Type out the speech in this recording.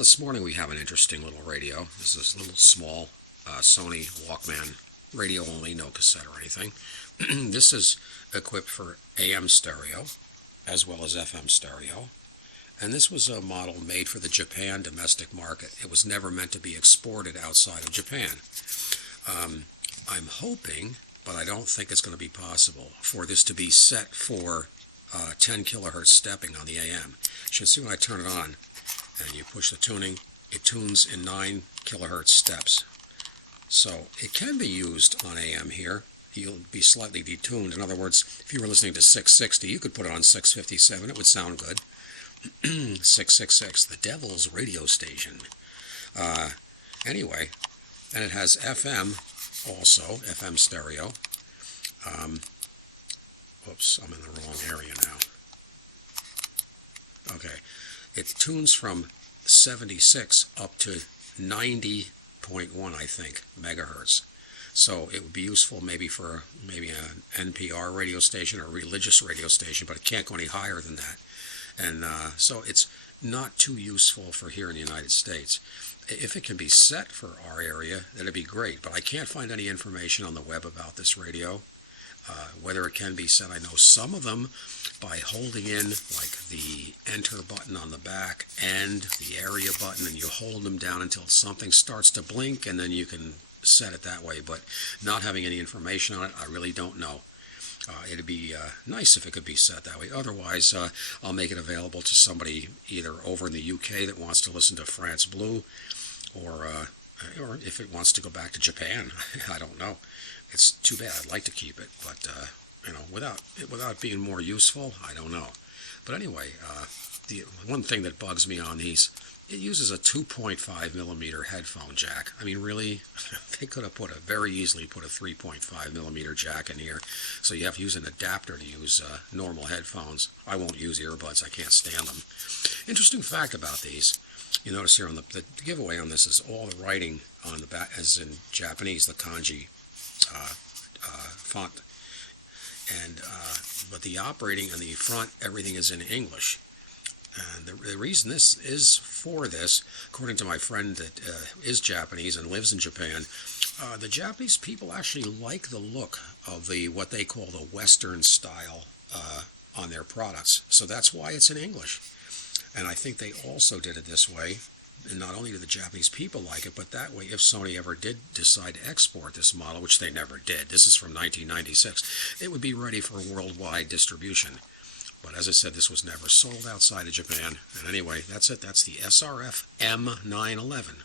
This morning we have an interesting little radio. This is a little small Sony Walkman radio only, no cassette or anything. This is equipped for AM stereo as well as FM stereo. And this was a model made for the Japan domestic market. It was never meant to be exported outside of Japan. I'm hoping, but I don't think it's going to be possible, for this to be set for 10 kilohertz stepping on the AM. You should see when I turn it on and you push the tuning, it tunes in 9 kilohertz steps. So it can be used on AM here. You'll be slightly detuned. In other words, if you were listening to 660, you could put it on 657. It would sound good. 666, the devil's radio station. Anyway, and it has FM also, FM stereo. Whoops, I'm in the wrong area now. Okay, it tunes from 76 up to 90.1, I think, megahertz. So it would be useful maybe for an NPR radio station or a religious radio station, but it can't go any higher than that. And so it's not too useful for here in the United States. If it can be set for our area, that'd be great. But I can't find any information on the web about this radio. Whether it can be set, I know some of them by holding in like the enter button on the back and the area button, and you hold them down until something starts to blink, and then you can set it that way. But not having any information on it, I really don't know. It'd be nice if it could be set that way. Otherwise, I'll make it available to somebody either over in the UK that wants to listen to France Blue, or if it wants to go back to Japan. I don't know. It's too bad. I'd like to keep it, but without being more useful, I don't know. But anyway, the one thing that bugs me on these, it uses a 2.5 millimeter headphone jack. I mean, really, they could have very easily put a 3.5 millimeter jack in here. So you have to use an adapter to use normal headphones. I won't use earbuds. I can't stand them. Interesting fact about these. You notice here on the giveaway on this is all the writing on the back, as in Japanese, the kanji font. And but the operating and the front, everything is in English. And the reason this is for this, according to my friend that is Japanese and lives in Japan, the Japanese people actually like the look of what they call the Western style on their products. So that's why it's in English. And I think they also did it this way. And not only do the Japanese people like it, but that way, if Sony ever did decide to export this model, which they never did, this is from 1996, it would be ready for worldwide distribution. But as I said, this was never sold outside of Japan. And anyway, that's it. That's the SRF-M911.